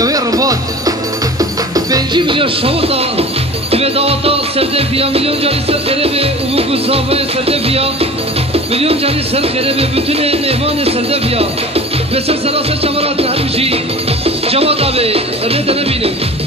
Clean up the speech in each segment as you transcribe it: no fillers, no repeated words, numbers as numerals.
اوی رباط 5 میلیون شوتا دویداتا سرده بیا میلیون جاری سر خیره به او گذابه سرده بیا میلیون جاری سر خیره به بتون نیوان سرده بیا بسر سراسر چمرات هر بشی جواد آبه رده نبینیم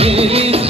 Baby